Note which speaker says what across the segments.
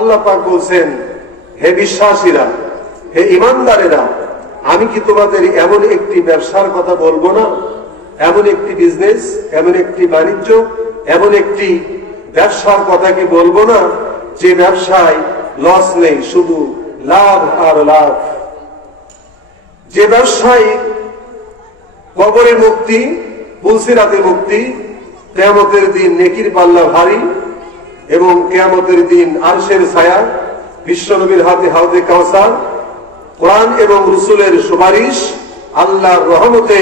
Speaker 1: আল্লাহ পাক বলছেন, হে বিশ্বাসীরা, হে ইমানদারেরা, আমি কি তোমাদের এমন একটি ব্যবসার কথা বলব না? এমন একটি বিজনেস এমন একটি বাণিজ্য, এমন একটি ব্যবসার কথা কি বলব না? যে ব্যবসায় লস নেই, শুধু লাভ আর লাভ। যে ব্যবসায় কবরে মুক্তি পুলসিরাতে মুক্তি, কেয়ামতের দিন নেকির পাল্লা ভারী এবং কেয়ামতের দিন আরশের ছায়া, বিশ্বনবীর হাতে হাউদে কাউসার কোরআন এবং রসুলের সুপারিশ, আল্লাহর রহমতে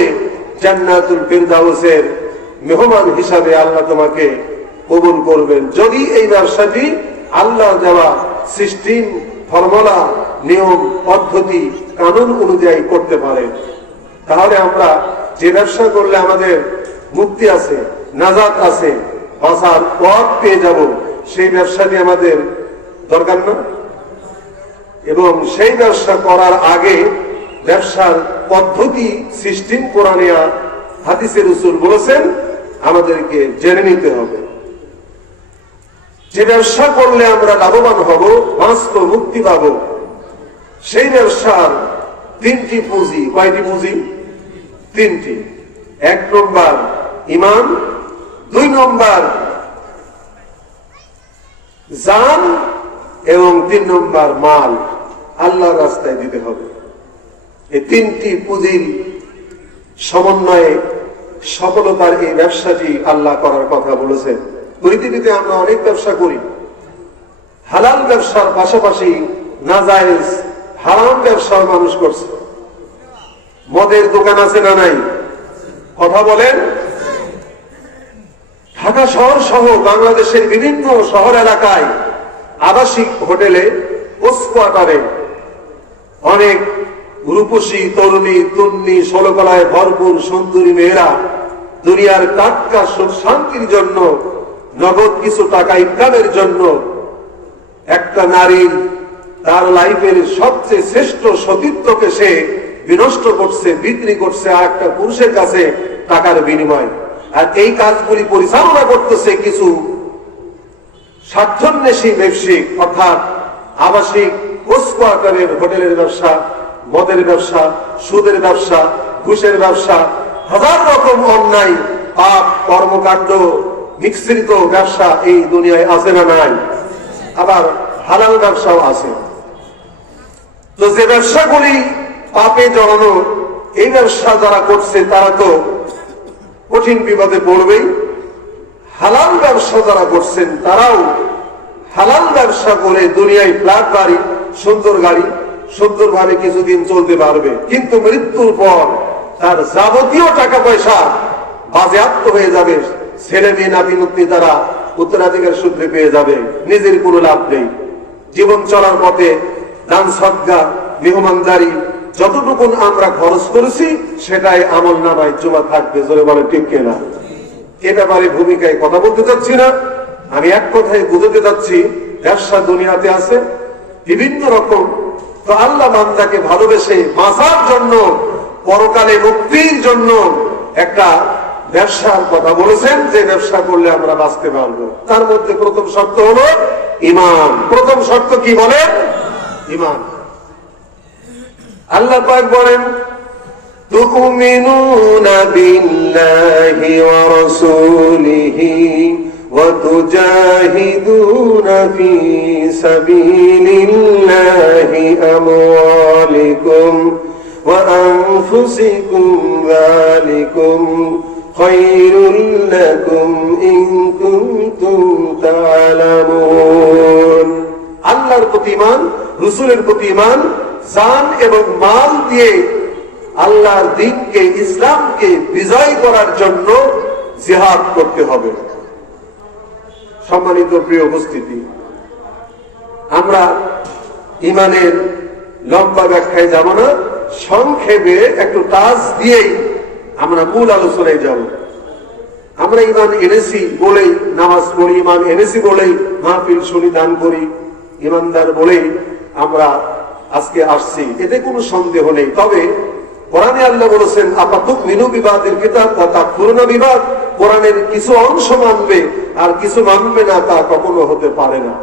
Speaker 1: জান্নাতুল ফিরদাউসের মেহমান হিসাবে আল্লাহ তোমাকে কবুল করবেন। যদি এই ব্যবসাটি আল্লাহ দেওয়া সিস্টেম, ফর্মুলা, নিয়ম, পদ্ধতি, কানুন অনুযায়ী করতে পারে, তাহলে আমরা যে ব্যবসা করলে আমাদের মুক্তি আছে, নাজাত আছে, বাঁচার পথ পেয়ে যাব। সেই ব্যবসাটি আমাদের দরকার না। এবং সেই ব্যবসা করার আগে ব্যবসার পদ্ধতি সিস্টেম কোরআনে হাদিসের রসুল বলেছেন, আমাদেরকে জেনে নিতে হবে। যে ব্যবসা করলে আমরা লাভবান হব, বাঁচব, মুক্তি পাব, সেই ব্যবসার তিনটি পুঁজি, কয়টি পুঁজি? তিনটি। এক নম্বর ইমান, দুই নম্বর জান এবং তিন নম্বর মাল আল্লাহর রাস্তায় দিতে হবে। এই তিনটি পুঁজির সমন্বয়ে সফলতার এই ব্যবসাটি আল্লাহ করার কথা বলেছেন। পৃথিবীতে আমরা অনেক ব্যবসা করি। হালাল ব্যবসার পাশাপাশি নাজায়েজ হারাম ব্যবসাও মানুষ করছে। মদের দোকান আছে না নাই? কথা বলেন। ঢাকা শহর সহ বাংলাদেশের বিভিন্ন শহর এলাকায় আবাসিক হোটেলে কোয়ার্টারে অনেক রূপসী তরুণী তন্নি ষোলকলায় ভরপুর সুন্দরী মেয়েরা দুনিয়ার টাটকা সুখ শান্তির জন্য, নগদ কিছু টাকা ইনকামের জন্য একটা নারীর তার লাইফের সবচেয়ে শ্রেষ্ঠ সতীত্বকে সে বিনষ্ট করছে, বিক্রি করছে আর একটা পুরুষের কাছে টাকার বিনিময়। আর এই কাজগুলি পরিচালনা করতেছে কিছু স্বার্থন্বেষী ব্যবসায়িক, অর্থাৎ আবাসিক কোয়ার্টারের হোটেলের ব্যবসা, মদের ব্যবসা, সুদের ব্যবসা, ঘুষের ব্যবসা, হাজার রকম অন্যায়, পাপ, কর্মকাণ্ড মিশ্রিত ব্যবসা এই দুনিয়ায় আছে না নাই? আবার হালাল ব্যবসাও আছে। তো যে ব্যবসাগুলি পাপে জড়ানো, এই ব্যবসা যারা করছে তারা তো কঠিন বিপদে পড়বেই। হালাল ব্যবসা যারা করছেন, তারাও হালাল ব্যবসা করে দুনিয়ায় ফ্ল্যাট বাড়ি, সুন্দর গাড়ি, সুন্দরভাবে কিছুদিন চলতে পারবে। কিন্তু মৃত্যুর পর তার যাবতীয় টাকা পয়সা বাজেয়াপ্ত হয়ে যাবে। ছেলে মেয়ে নাতি নুতনি তারা উত্তরাধিকার সূত্রে পেয়ে যাবে। নিজের কোনো লাভ নেই। জীবন চলার পথে দান সদ্গা মেহমানদারি যতটুকুন আমরা খরচ করেছি, সেটাই আমল নামায় জমা থাকবে, জোরে বলে ঠিক কেনা? এ ব্যাপারে ভূমিকায় কথা বলতে চাচ্ছি না। আমি এক কথায় বুঝতে চাচ্ছি, ব্যবসা দুনিয়াতে আছে, বিভিন্ন রকম। তো আল্লাহ বান্দাকে ভালোবেসে বাঁচার জন্য, পরকালে মুক্তির জন্য একটা ব্যবসার কথা বলেছেন, যে ব্যবসা করলে আমরা বাঁচতে পারব। তার মধ্যে প্রথম শর্ত হলো ইমান। প্রথম শর্ত কি বলে ইমান। আল্লাহ পাক বলেন تؤمنون بالله ورسوله وتجاهدون في سبيل الله أموالكم وأنفسكم ذلكم خير لكم إن كنتم تعلمون আল্লাহর প্রতি ইমান রসুলের প্রতি ইমান জান এবং মাল দিয়ে আল্লাহর দিনকে, ইসলামকে বিজয় করার জন্য জিহাদ করতে হবে। সম্মানিত প্রিয় উপস্থিতি, আমরা ইমানের লম্বা ব্যাখ্যায় যাব না, সংক্ষেপে একটু টাচ দিয়েই আমরা মূল আলোচনায় যাব। আমরা ইমান এনেছি বলেই, নামাজ পড়ি ইমান এনেছি বলেই, মাহফিল শুনি, দান করি ইমানদার বলে আমরা আজকে আসছি। এতে কোনো সন্দেহ নেই। তবে কোরআনে আল্লাহ বলেছেন, আপাতুক মিনু বিবাদের কিতাব তা পুরনো বিবাদ? কোরআনের কিছু অংশ মানবে, আর কিছু মানবে না তা কখনো হতে পারে না।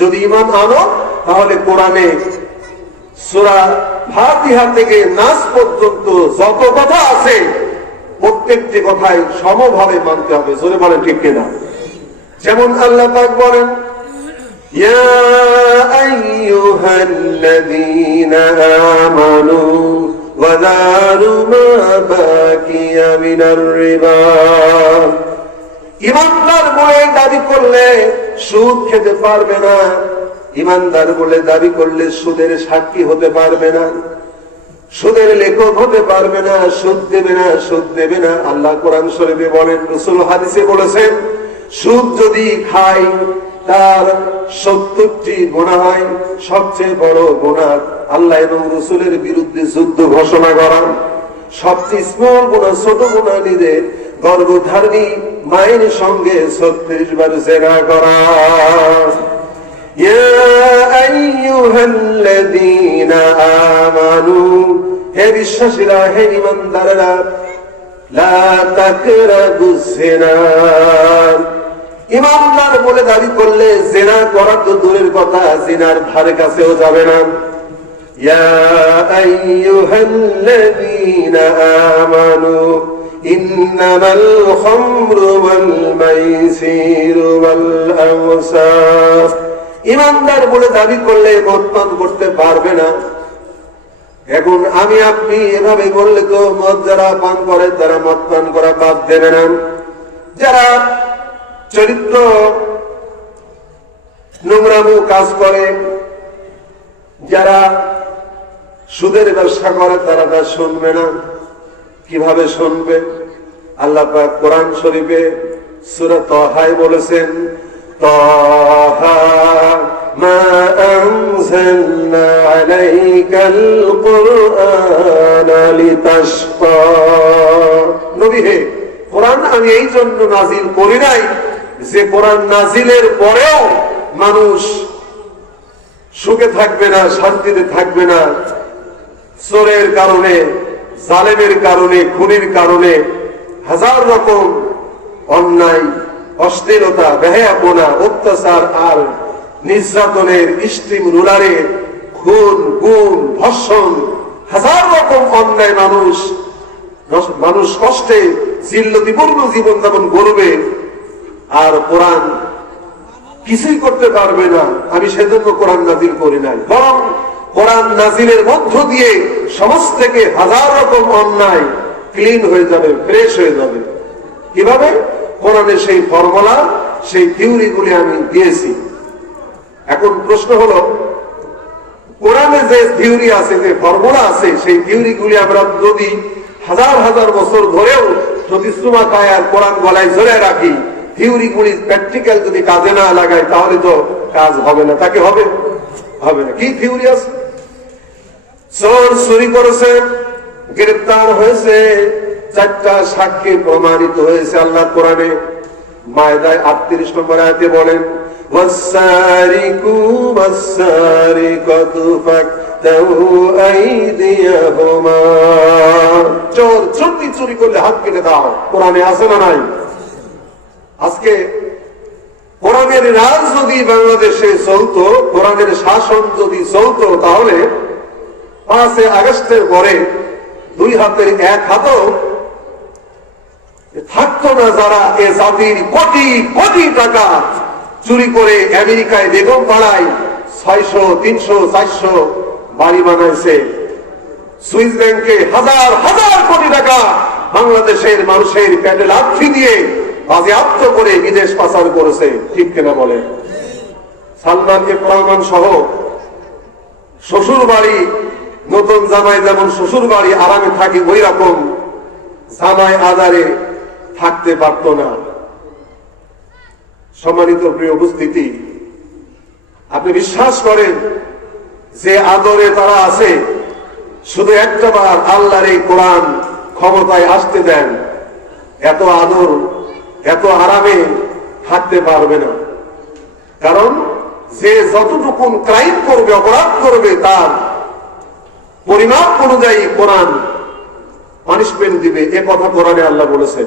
Speaker 1: যদি ইমান আনো, তাহলে কোরআনে সুরা ফাতিহা থেকে নাচ পর্যন্ত যত কথা আছে, প্রত্যেকটি কথাই সমভাবে মানতে হবে। জোরে বলেন ঠিক কিনা? যেমন আল্লাহ পাক বলেন يا أيها الذين آمنوا وذاروا ما باقي من الربا ইমানদার বলে দাবি করলে সুদ খেতে পারবে না ইমানদার বলে দাবি করলে সুদের সাক্ষী হতে পারবে না সুদের লেখক হতে পারবে না সুদ দেবে না সুদ দেবে না আল্লাহ কোরআন শরীফে বলেন রসুল হাদিসে বলেছেন সুদ যদি খাই তার সত্তরটি গোনা হয়। সবচেয়ে বড় গোনা আল্লাহ এবং রসুলের বিরুদ্ধে যুদ্ধ ঘোষণা করা। সবচেয়ে স্মল গোনা, ছোট গোনা নিজের গর্ভধারণী মায়ের সঙ্গে ছত্রিশ বার জেনা করা। হে বিশ্বাসীরা, হে ইমানদারেরা, লা তাকরা গুসেনা ইমানদার বলে দাবি করলে জেনা করা তো দূরের কথা জিনার ধারে কাছেও যাবে না يا أيها الذين آمنوا إنما الخمر والميسير والأنصار ইমানদার বলে দাবি করলে মদ পান করতে পারবে না এখন আমি আপনি এভাবে বললে তো মদ যারা পান করে তারা মদ পান করা বাদ দেবে না যারা চরিত্র, নোংরামু কাজ করে। যারা সুদের ব্যবসা করে, তারা তা শুনবে না। কীভাবে শুনবে? আল্লাহ কোরআন শরীফে সূরা তহায় বলেছেন হে, কোরআন আমি এই জন্য নাজিল করি নাই যে কোরআন নাজিলের পরেও মানুষ সুখে থাকবে না, শান্তিতে থাকবে না। চোরের কারণে, জালেমের কারণে, খুনির কারণে হাজার রকম অন্যায়, অশ্লীলতা, বেহায়াপনা, অত্যাচার আর নির্যাতনের স্টিম রুলারে খুন গুণ ধর্ষণ, হাজার রকম অন্যায় মানুষ মানুষ কষ্টে, জিল্লতিপূর্ণ জীবন যাপন করবে আর কোরআন কিছুই করতে পারবে না। আমি সেজন্য কোরআন নাজিল করি নাই। বরং কোরআন নাজিলের মধ্য দিয়ে সমাজ থেকে হাজার রকম অন্যায় ক্লিন হয়ে যাবে ফ্রেশ হয়ে যাবে। কীভাবে? কোরআনের সেই ফর্মুলা, সেই থিওরি গুলি আমি দিয়েছি। এখন প্রশ্ন হলো, কোরআনে যে থিওরি আছে, যে ফর্মুলা আছে, সেই থিওরি গুলি আমরা যদি হাজার হাজার বছর ধরেও যদি সুমা কায়ার কোরআন গলায় ধরে রাখি থিওরি গুলি প্র্যাকটিক্যাল যদি কাজে না লাগায়, তাহলে তো কাজ হবে না। তাকে হবে? হবে না। কি থিওরি আছে চোর চুরি করেছে, গ্রেপ্তার হয়েছে, চারটা সাক্ষী প্রমাণিত হয়েছে আল্লাহ কোরআনে। মায়দায় আটত্রিশ নম্বর আয়তে বলেন চোর চুরি চুরি করলে হাত কেটে দাও। কোরআনে আছে না নাই? আজকে কোরআনের রাজ যদি বাংলাদেশে চলতো, কোরআনের শাসন যদি চলতো, তাহলে পাঁচে আগস্টের পরে দুই হাতের এক হাতও থাকতো না যারা এ জাতির কোটি কোটি টাকা চুরি করে আমেরিকায় বেগম পাড়ায় ছয়শো, তিনশো, চারশো বাড়ি বানাইছে। সুইস ব্যাংকে হাজার হাজার কোটি টাকা বাংলাদেশের মানুষের প্যাডেল আক্ষি দিয়ে বাজেয়াপ্ত করে বিদেশ পাচার করেছে, ঠিক কিনা বলে? সালমান এফ সহ শ্বশুর বাড়ি নতুন জামাই যেমন শ্বশুর বাড়ি আরামে থাকে ওই রকম জামাই আদারে থাকতে পারত না। সম্মানিত প্রিয় উপস্থিতি, আপনি বিশ্বাস করেন যে আদরে তারা আছে, শুধু একটা বার আল্লাহর এই কোরআন ক্ষমতায় আসতে দেন, এত আদর এত আরামে থাকতে পারবে না। কারণ যে যতটুকু ক্রাইম করবে, অপরাধ করবে, তার পরিমাপ অনুযায়ী কোরআন পানিশমেন্ট দিবে। এ কথা কোরআনে আল্লাহ বলেছেন।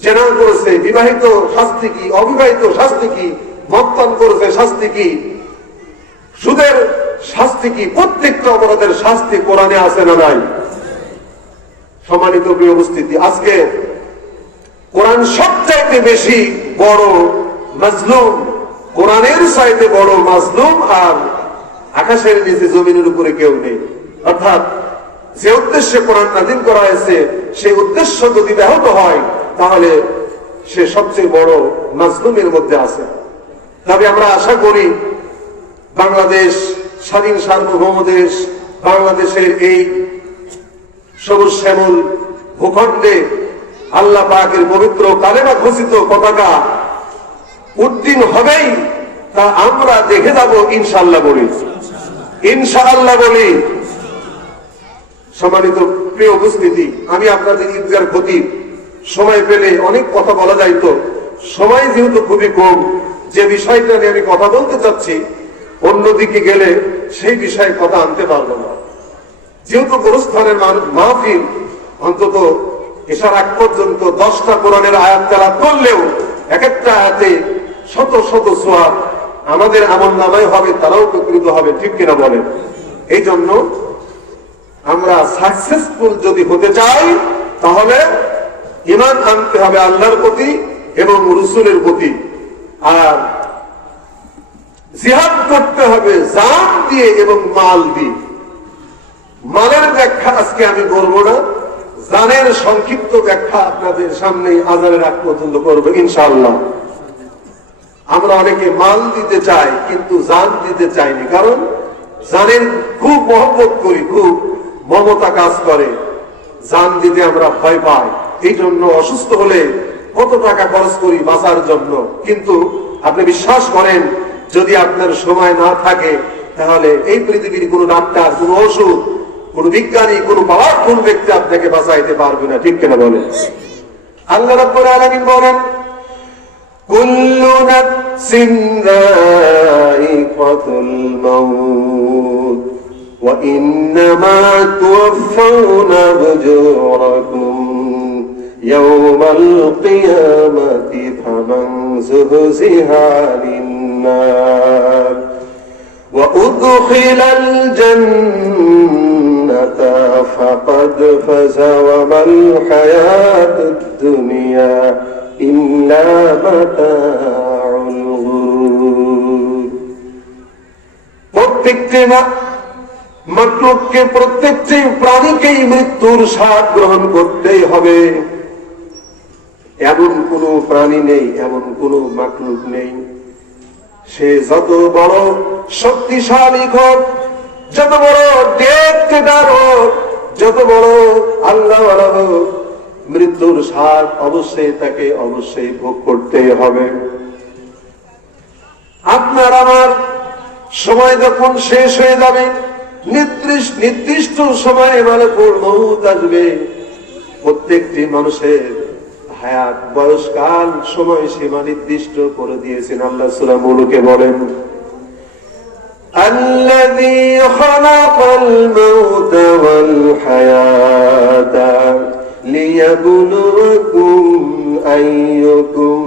Speaker 1: জেনা করেছে, বিবাহিত শাস্তি কি, অবিবাহিত শাস্তি কি মত্তন করেছে শাস্তি কি, সুদের শাস্তি কি, প্রত্যেকটা অপরাধের শাস্তি কোরআনে আছে না নাই? সম্মানিত উপস্থিতি, আজকে কোরআন সবচাইতে বেশি বড় মাজলুম, কোরআনের চাইতে বড় মাজলুম আর আকাশের নিচে জমিনের উপরে কেউ নেই। অর্থাৎ যে উদ্দেশ্যে কোরআন নাজিল করা হয়েছে, সেই উদ্দেশ্য যদি ব্যাহত হয়, তাহলে সে সবচেয়ে বড় মাজলুমের মধ্যে আছে। তবে আমরা আশা করি বাংলাদেশ, স্বাধীন সার্বভৌম দেশ, বাংলাদেশের এই সবুজ শ্যামল ভূখণ্ডে আল্লাহ পাকের পবিত্র কালেমা ঘোষিত পতাকা উদ্দিন হবেই তা আমরা দেখে যাব ইনশাল্লাহ বলি। ইনশাআল্লাহ বলি। সম্মানিত প্রিয় উপস্থিতি, আমি আপনাদের ঈদগার ক্ষতি, সময় পেলে অনেক কথা বলা যাইতো সময় যেহেতু খুবই কম, যে বিষয়টা নিয়ে আমি কথা বলতে চাচ্ছি, অন্যদিকে গেলে সেই বিষয়ে কথা আনতে পারব না। যেহেতু গুরুস্থানের মাহফিল অন্তত এসার আগ পর্যন্ত দশটা কোরআনের আয়াত তারা করলেও এক একটা আয়াতে শত শত সোয়াব আমাদের আমল নামায় হবে, তারাও উপকৃত হবে, ঠিক কিনা বলেন? এই জন্য আমরা সাকসেসফুল যদি হতে চাই, তাহলে ইমান আনতে হবে আল্লাহর প্রতি এবং রসুলের প্রতি। আর জিহাদ করতে হবে জান দিয়ে এবং মাল দিয়ে। মালের ব্যাখ্যা আজকে আমি করব না। জানের সংক্ষিপ্ত ব্যাখ্যা আপনাদের সামনে আজানের আগ পর্যন্ত করব, ইনশাআল্লাহ। আমরা অনেকে মাল দিতে চাই, কিন্তু জান দিতে চাইনি। কারণ জানের খুব মহব্বত করি, খুব মমতা কাজ করে। জান দিতে আমরা ভয় পাই। এই জন্য অসুস্থ হলে কত টাকা খরচ করি বাঁচার জন্য। কিন্তু আপনি বিশ্বাস করেন, যদি আপনার সময় না থাকে, তাহলে এই পৃথিবীর কোনো ডাক্তার, কোনো ওষুধ কোন বিজ্ঞানী, কোন পাওয়ারফুল ব্যক্তি আপনাকে বাঁচাইতে পারবে না, ঠিক কেন বলে আল্লাহ রাব্বুল আলামিন বলেন, কুল্লু নাফসিন দায়িকাতুল মাউত, ওয়া ইন্নামা তুওয়াফাউনা বুজুরাকুম ইয়াওমাল কিয়ামাতি ফামান যুহজিহা وأدخل الجنة فقد فاز وما الحياة الدنيا إلا متاع الغرور প্রত্যেকটি মাকলুককে প্রত্যেকটি প্রাণীকেই মৃত্যুর স্বাদ গ্রহণ করতেই হবে এমন কোনো প্রাণী নেই এমন কোনো মাকলুক নেই সে যত বড় শক্তিশালী হোক যত বড় ডেটার হোক যত বড় আল্লাহ হোক মৃত্যুর স্বাদ অবশ্যই তাকে অবশ্যই ভোগ করতে হবে। আপনার আমার সময় যখন শেষ হয়ে যাবে নির্দিষ্ট সময়ে মানে আসবে। প্রত্যেকটি মানুষের হায়াত বয়সকাল সময় সীমা নির্দিষ্ট করে দিয়েছেন আল্লাহ সুরা মুলুকে বলেন الذي خلق الموت والحياة ليبلوكم أيكم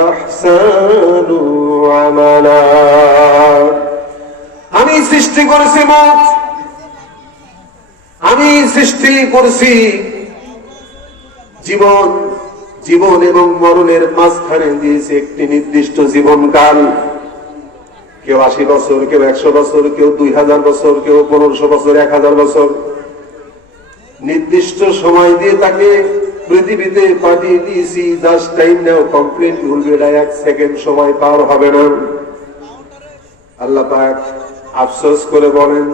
Speaker 1: أحسن عملا আমি সৃষ্টি করেছি মত আমি সৃষ্টি করেছি জীবন জীবন এবং মরণের মাঝখানে দিয়েছে একটি নির্দিষ্ট জীবনকাল। কেউ আশি বছর, কেউ একশো বছর, কেউ দুই হাজার বছর, কেউ পনেরোশো বছর, এক হাজার বছর। নির্দিষ্ট সময় দিয়ে তাকে পৃথিবীতে পাঠিয়ে দিয়েছি just time now complete will এক সেকেন্ড সময় পার হবে না। আল্লাহ পাক আফসোস করে বলেন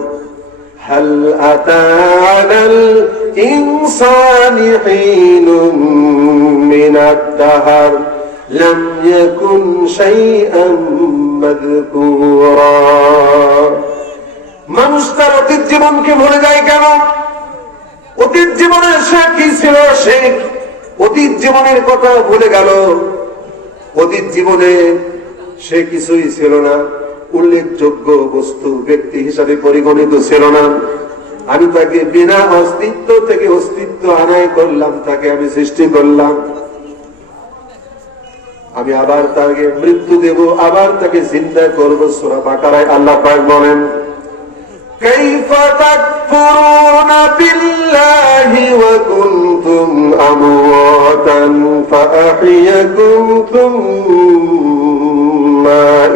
Speaker 1: هل أتى على الإنسان حين من الدهر لم يكن شيئا مذكورا মানুষ তার অতীত জীবনকে ভুলে যায় কেন অতীত জীবনে সে কি ছিল সে অতীত জীবনের কথা ভুলে গেল অতীত জীবনে সে কিছুই ছিল না উল্লেখযোগ্য বস্তু ব্যক্তি হিসাবে পরিগণিত ছিল না আমি তাকে বিনা অস্তিত্ব থেকে অস্তিত্ব আনায় করলাম তাকে আমি সৃষ্টি করলাম আমি আবার তাকে মৃত্যু দেব আবার তাকে চিন্তা করবো সোরা বাকারায় আল্লাহ পাক বলেন كيف تكفرون بالله وكنتم أمواتا فأحيكم ثم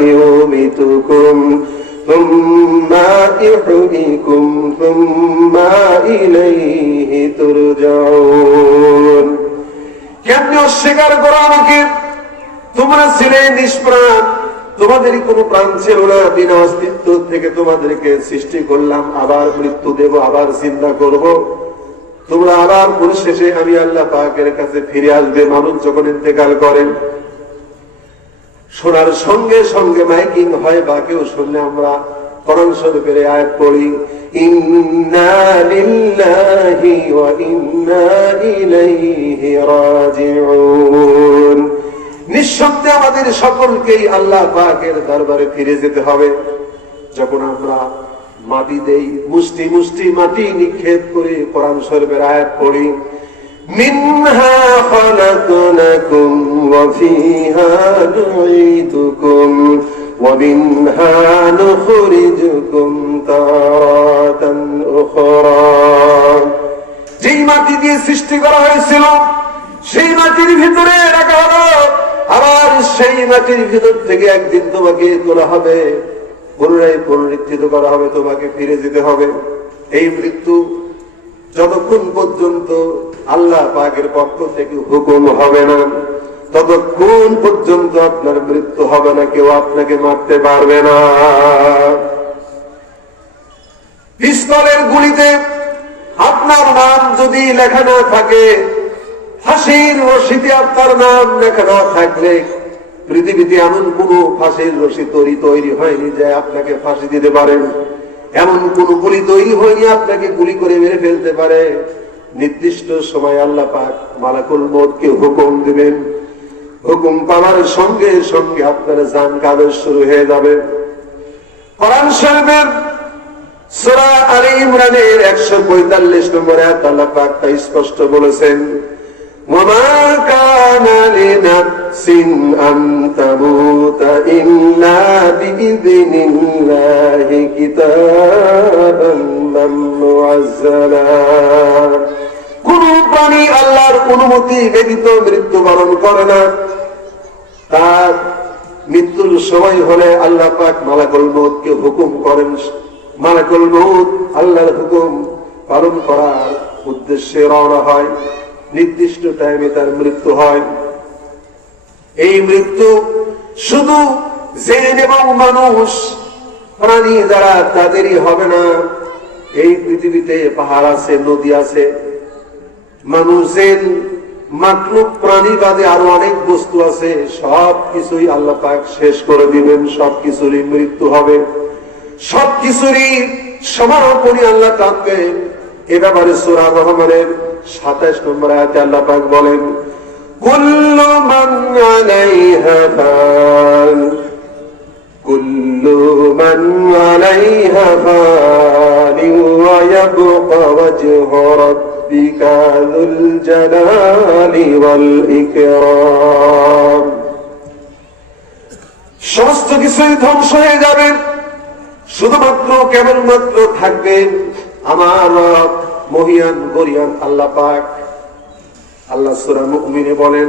Speaker 1: يميتكم ثم يحييكم ثم إليه ترجعون কেমনি অস্বীকার করো আমাকে তোমরা ছিলে নিষ্প্রাণ তোমাদেরই কোনো প্রাণ ছিল না বিনা অস্তিত্ব থেকে তোমাদেরকে সৃষ্টি করলাম আবার মৃত্যু দেব আবার চিন্তা করব তোমরা আবার পরিশেষে আমি আল্লাহ পাকের কাছে ফিরে আসবে মানুষ যখন ইন্তেকাল করেন শোনার সঙ্গে সঙ্গে মাইকিং হয় বা কেউ শুনলে আমরা করণ শরীফের আয়াত পড়ি। নিঃসন্দেহে আমাদের সকলকেই আল্লাহ পাকের দরবারে ফিরে যেতে হবে। যখন আমরা মাটি দেই, মুষ্টি মুষ্টি মাটি নিক্ষেপ করে কোরআন শরীফের আয়াত পড়ি ওয়া ফিহা নুঈদুকুম ওয়া মিনহা নুখরিজুকুম তারাতান উখরা। যেই মাটি দিয়ে সৃষ্টি করা হয়েছিল, সেই মাটির ভিতরে রাখা হলো। আবার সেই মাটির ভিতর থেকে একদিন তোমাকে তোলা হবে। পুনরায় পুনরুত্থিত করা হবে, তোমাকে ফিরে যেতে হবে। এই মৃত্যু যতক্ষণ পর্যন্ত আল্লাহ পাকের পক্ষ থেকে হুকুম হবে না, ততক্ষণ পর্যন্ত আপনার মৃত্যু হবে না, কেউ আপনাকে মারতে পারবে না। পিস্তলের গুলিতে আপনার নাম যদি লেখা না থাকে, ফাঁসির রশিতে আপনার নাম লেখা না থাকলে পৃথিবীতে এমন কোন ফাঁসির রশি তৈরি তৈরি হয়নি যে আপনাকে ফাঁসি দিতে পারেন। এমন কোন গুলি তৈরি হয়নি আপনাকে গুলি করে মেরে ফেলতে পারে। নির্দিষ্ট সময় আল্লাহ পাক মালাকুল মতকে হুকুম দিবেন। হুকুম পাওয়ার সঙ্গে সঙ্গে আপনার জান কাগজ শুরু হয়ে যাবে। ইমরানের 145 নম্বর আয়াত আল্লাহ পাক তা স্পষ্ট বলেছেন وما كان لنفس أن تموت إلا بإذن الله كتابا معزلا কোন প্রাণী আল্লাহর অনুমতি ব্যতীত মৃত্যুবরণ করে না তার মৃত্যুর সময় হলে আল্লাহ পাক মালাকুল মৌতকে হুকুম করেন মালাকুল মৌত আল্লাহর হুকুম পালন করার উদ্দেশ্যে রওনা হয় নির্দিষ্ট টাইমে তার মৃত্যু হয়। এই মৃত্যু শুধু জেন এবং মানুষ, প্রাণী যারা তাদেরই হবে না। এই পৃথিবীতে পাহাড় আছে, নদী আছে। মানুষ, জেন, মাকলুক প্রাণী বাদে আরও অনেক বস্তু আছে। সব কিছুই আল্লাহ পাক শেষ করে দিবেন সব কিছুরই মৃত্যু হবে। সব কিছুরই সমাপনী আল্লাহ টানবেন এ ব্যাপারে সুরা রহমানের সাতাইশ নম্বর আয়াতে আল্লাহ পাক বলেন, কুল্লু মান কুল্লু সমস্ত কিছুই ধ্বংস হয়ে যাবে। শুধুমাত্র কেবলমাত্র থাকবেন আমার রব মহিয়ান, গরিয়ান আল্লাহ পাক। আল্লাহ সূরা মুমিনে বলেন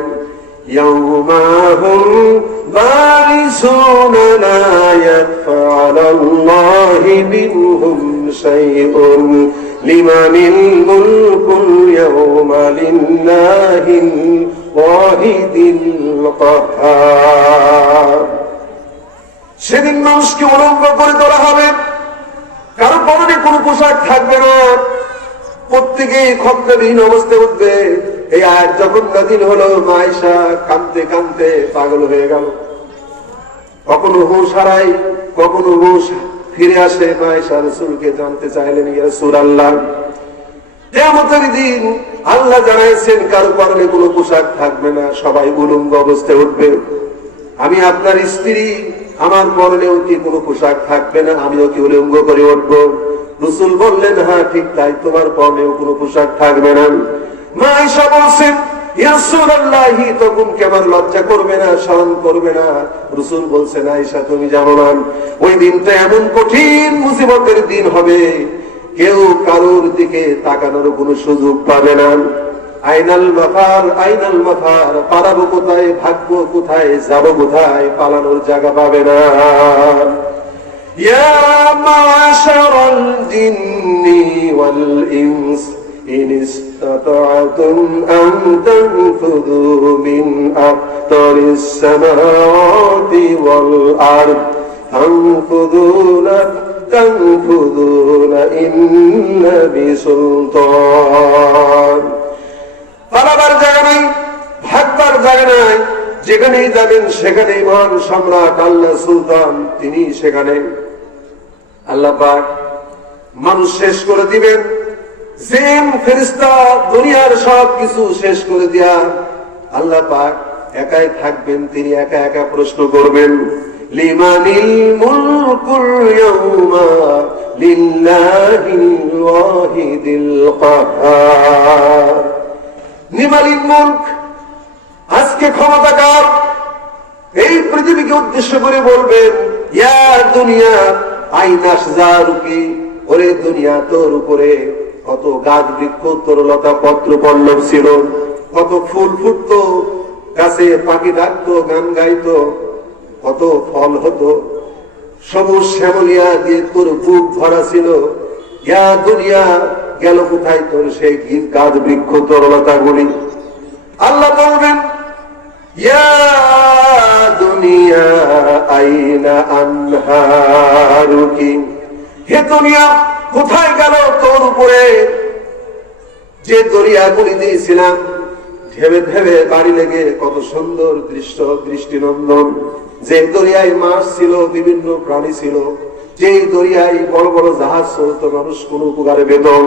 Speaker 1: লিমানিল মুলকুল ইয়াউমা লিল্লাহিল সেদিন মানুষকে উলঙ্গ করে তোলা হবে। কারও পরনে কোনো পোশাক থাকবে না। প্রত্যেকে খদ্রবিহীন অবস্থায় উঠবে। এই আয়াত যখন নাজিল হলো মাইশা কানতে কানতে পাগল হয়ে গেল। কখনো হুশ হারাই কখনো হুশ ফিরে আসে। মাইশা রসুলকে জানতে চাইলেন রসুল আল্লাহ আল্লাহ জানাইছেন, কারও পরনে কোনো পোশাক থাকবে না, সবাই উলঙ্গ অবস্থায় উঠবে। আমি আপনার স্ত্রী, আমার পরনেও কি কোনো পোশাক থাকবে না? আমিও কি উলঙ্গ করে উঠবো? রসুল বললেন হ্যাঁ ঠিক তাই, তোমার পরনেও কোনো পোশাক থাকবে না। মা বলছেন দিন হবে, কেউ দিকে তাকানোর কোনো সুযোগ পাবে না। আইনাল মাফার আইনাল মাফার, পালাবো কোথায় ভাগ্য কোথায়, যাব কোথায়, পালানোর জায়গা পাবে না। يا معشر الجن والإنس إن استطعتم أن تنفذوا من أقطار السماوات والأرض تنفذون تنفذون إلا بسلطان পালাবার জায়গা নাই ভাগবার জায়গা নাই যেখানেই যাবেন সেখানেই মহান সম্রাট আল্লাহ সুলতান তিনি সেখানে আল্লাহ পাক মানুষ শেষ করে দিবেন। জেম ফেরিস্তা দুনিয়ার সব কিছু শেষ করে দিয়া আল্লাহ পাক একাই থাকবেন, তিনি একা একা প্রশ্ন করবেন আজকে ক্ষমতা কার? এই পৃথিবীকে উদ্দেশ্য করে বলবেন, ইয়া দুনিয়া আইনাস রুকি ওরে দুনিয়া তোর উপরে। কত গাছ বৃক্ষ পত্র, পল্লব ছিল কত ফুল ফুটতো, গাছে পাখি গান কত ফল হতো। সবুজ শ্যামলিয়া দিয়ে তোর বুক ভরা ছিল। ইয়া দুনিয়া, গেল কোথায় তোর সেই গাছ বৃক্ষ তরলতা গুলি? আল্লাহ বলবেন, ইয়া দুনিয়া হে দুনিয়া, কোথায় গেল তোর উপরে? যে দিয়েছিলাম বাড়ি লেগে কত সুন্দর দৃশ্য, দৃষ্টিনন্দন। যে দরিয়ায় মাছ ছিল, বিভিন্ন প্রাণী ছিল, যেই দরিয়ায় বড় বড় জাহাজ চলত, মানুষ কোন উপকারে বেতন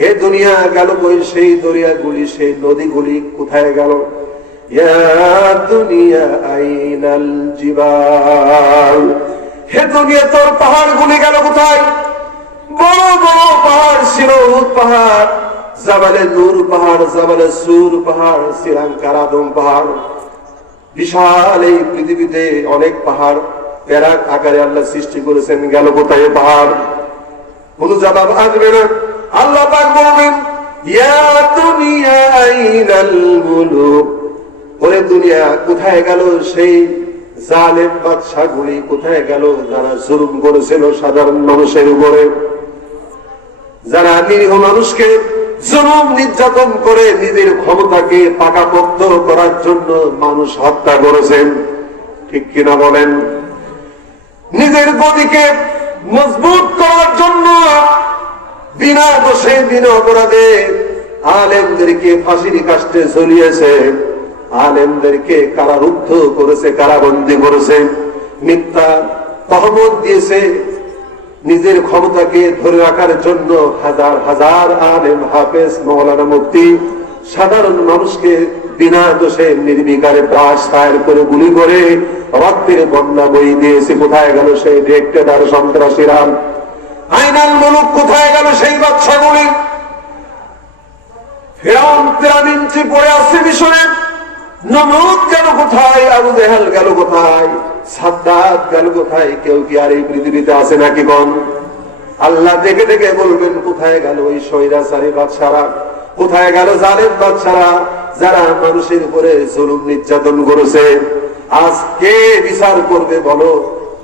Speaker 1: হে দুনিয়া, গেল কই সেই দরিয়াগুলি, সেই নদীগুলি কোথায় গেল? বিশাল এই পৃথিবীতে অনেক পাহাড়। প্যারাক আকারে আল্লাহ সৃষ্টি করেছেন, গেল কোথায় পাহাড়? কোন জবাব আসবে না। আল্লাহ বলবেন, ইয়া দুনিয়া আইনাল ওরে দুনিয়া কোথায় গেল? সেই জালেম বাদশাগুলি কোথায় গেল? যারা জুলুম করেছিল সাধারণ মানুষের উপরে। যারা নিরীহ মানুষকে জুলুম, নির্যাতন করে নিজের ক্ষমতাকে পাকাপোক্ত করার জন্য মানুষ হত্যা করেছেন। ঠিক কিনা বলেন? নিজের গদিকে মজবুত করার জন্য বিনা দোষে, বিনা অপরাধে আলেমদেরকে ফাঁসির কাষ্টে ঝুলিয়েছে। আলেমদেরকে কারারুদ্ধ করেছে, কারাবন্দি করেছে। মিথ্যা তহমত দিয়েছে। নিজের ক্ষমতাকে ধরে রাখার জন্য হাজার হাজার আলেম হাফেজ মৌলানা মুক্তি সাধারণ মানুষকে বিনা দোষে নির্বিকারে প্রাস ফায়ার করে গুলি করে রক্তের বন্যা বই দিয়েছে। কোথায় গেল সেই ডিরেক্টেডার সন্ত্রাসীরা? আইনাল মুলুক কোথায় গেল সেই বাচ্চাগুলি ফেরাউন ইঞ্চি পড়ে আসছে মিশরে নমরুদ গেল কোথায়? আবু জেহাল গেল কোথায়? সাদ্দাত গেল কোথায়? কেউ কি আর এই পৃথিবীতে আছে নাকি গন আল্লাহ দেখে দেখে বলবেন, কোথায় গেল ওই সৈরাচারী বাদশারা? কোথায় গেল জালেম বাদশারা যারা মানুষের উপরে জুলুম নির্যাতন করেছে? আজ কে বিচার করবে বলো?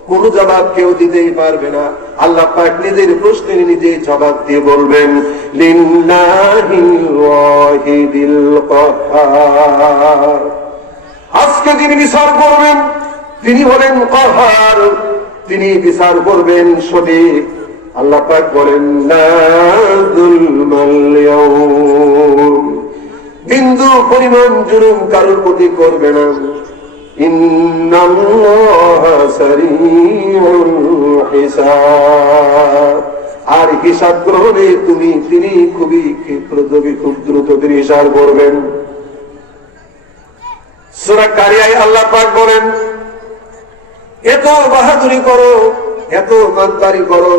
Speaker 1: কোন জবাব কেউ দিতেই পারবে না। আল্লাহ পাক নিজের প্রশ্নের নিজেই জবাব দিয়ে বলবেন আজকে তিনি বিচার করবেন, তিনি হলেন কাহার। তিনি বিচার করবেন সঠিক। আল্লাহ পাক বলেন। বিন্দু পরিমাণ জুলুম কারোর প্রতি করবে না। ইন্নাল্লাহা সারিউল হিসাব। আর হিসাব গ্রহণে তুমি, তিনি খুবই ক্ষিপ্র তুমি খুব দ্রুত তিনি হিসাব করবেন। সুরা আল্লাহ পাক বলেন, এত বাহাদুরি করো, এত মানদারি করো,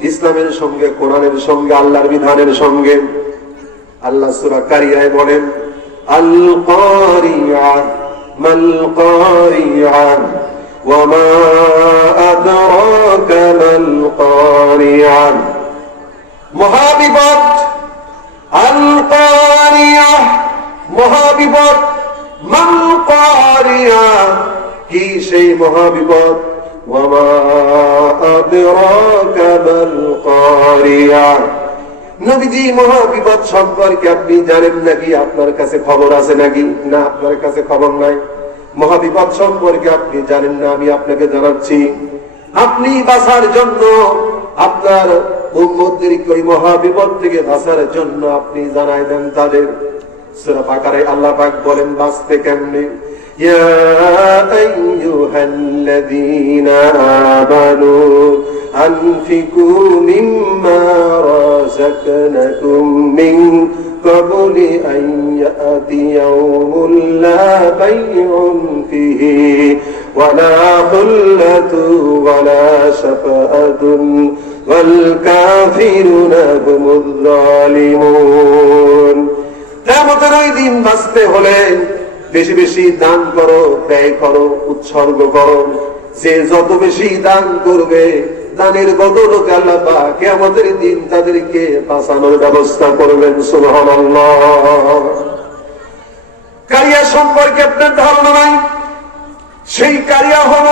Speaker 1: ইসলামের সঙ্গে, কোরআনের সঙ্গে, আল্লাহর বিধানের সঙ্গে। আল্লাহ সুরা কারিয়ায় বলেন আল কারিয়া মাল কারিয়া وما أدراك ما القارعة মহাবিপদ আল কারিয়া মহাবিপদ মান কারিয়া কি সেই মহাবিপদ ওয়ামা আদরাকা মাল কারিয়া জানেন আপনার কাছে খবর আছে নাকি? না, আপনার কাছে খবর নাই। মহাবিপদ সম্পর্কে আপনি জানেন না, আমি আপনাকে জানাচ্ছি। আপনি বাঁচার জন্য, আপনার ওই মহাবিপদ থেকে বাঁচার জন্য আপনি জানাই দেন তাদের? আল্লাহ বলেন, বাঁচতে কেমনে? ইয়া আইয়ুহাল্লাযীনা আমানু আনফিকু মিম্মা রাযাকনাকুম মিন قبل أن يأتي يوم لا بيع فيه ولا خلة ولا شفاءة والكافرون هم الظالمون কেমতের ওই দিন বাঁচতে হলে বেশি বেশি দান করো, ব্যয় করো, উৎসর্গ করো। যে যত বেশি দান করবে, দানের বদল আল্লাহ আমাদের দিন তাদেরকে বাঁচানোর ব্যবস্থা করবেন সুহান কারিয়া সম্পর্কে আপনার ধারণা নাই? সেই কারিয়া হল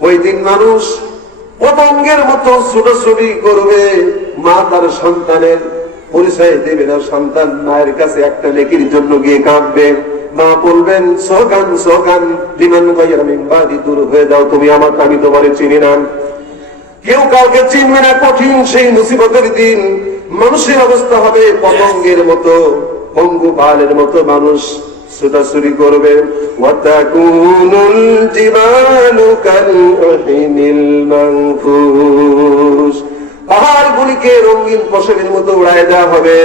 Speaker 1: ওই দিন মানুষ পতঙ্গের মতো ছুটোছুটি করবে মা তার সন্তানের পরিচয় দেবে না। সন্তান মায়ের কাছে একটা লেকির জন্য গিয়ে কাঁদবে। মা বলবেন, সোগান সোগান লিমান গাইয়ার মিম্বাদি, দূর হয়ে যাও তুমি আমার আমি তোমারে চিনি না। কেউ কাউকে চিনবে না কঠিন সেই মুসিবতের দিন। মানুষের অবস্থা হবে পতঙ্গের মতো, পঙ্গু পালের মতো মানুষ। ছুটাছুটি করবে। পাহাড় গুলিকে রঙিন পশমের মতো উড়াই দেওয়া হবে।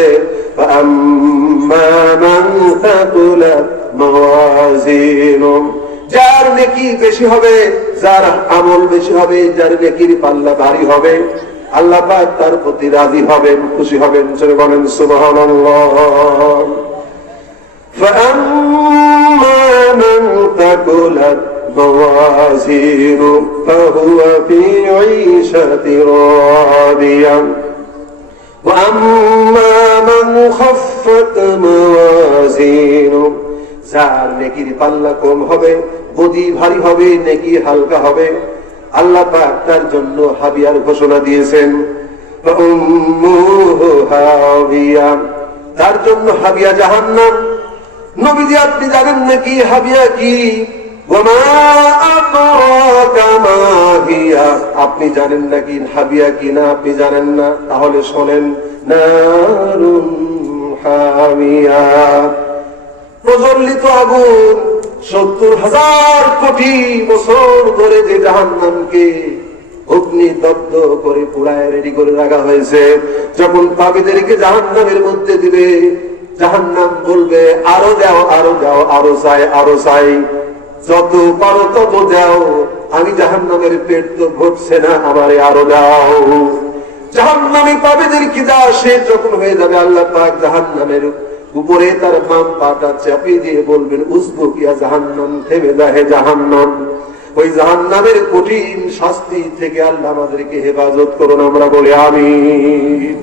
Speaker 1: যার নেকি বেশি হবে, যার আমল বেশি হবে, যার নেকির পাল্লা ভারী হবে, আল্লাহ তার প্রতি রাজি হবেন, খুশি হবেন। বলেন সুবাহ فأما من ثقلت موازينه فهو في عيشة راضية وأما من خفت موازينه যার নেকির পাল্লা কম হবে বদি ভারী হবে নেকি হালকা হবে আল্লাহ পাক তার জন্য হাবিয়ার ঘোষণা দিয়েছেন فأمه هاوية তার জন্য হাবিয়া জাহান্নাম নবীজি, আপনি জানেন নাকি হাবিয়া কি? আপনি জানেন নাকি হাবিয়া কি না? আপনি জানেন না? তাহলে শোনেন প্রজ্বলিত আগুন সত্তর হাজার কোটি বছর ধরে যে জাহান্নামকে অগ্নি দগ্ধ করে পুড়ায় রেডি করে রাখা হয়েছে, যখন পাবিদেরকে জাহান্নামের মধ্যে দিবে জাহান্নাম বলবে, আরও দাও আরও দাও আরও চাই আরও চাই যত পারো তত দাও আমি জাহান্নামের পেট তো ঘটছে না, আমারে আরও দাও। জাহান্নামে পাবিদেরকে দাও সে যখন হয়ে যাবে আল্লাহ পাক জাহান্নামের উপরে তার মাম পাটা চাপিয়ে দিয়ে বলবেন উসবু কিয়া জাহান্নাম, থেমে যায় জাহান্নাম। ওই জাহান্নামের কঠিন শাস্তি থেকে আল্লাহ আমাদেরকে হেফাজত করুন, আমরা বলি আমিন।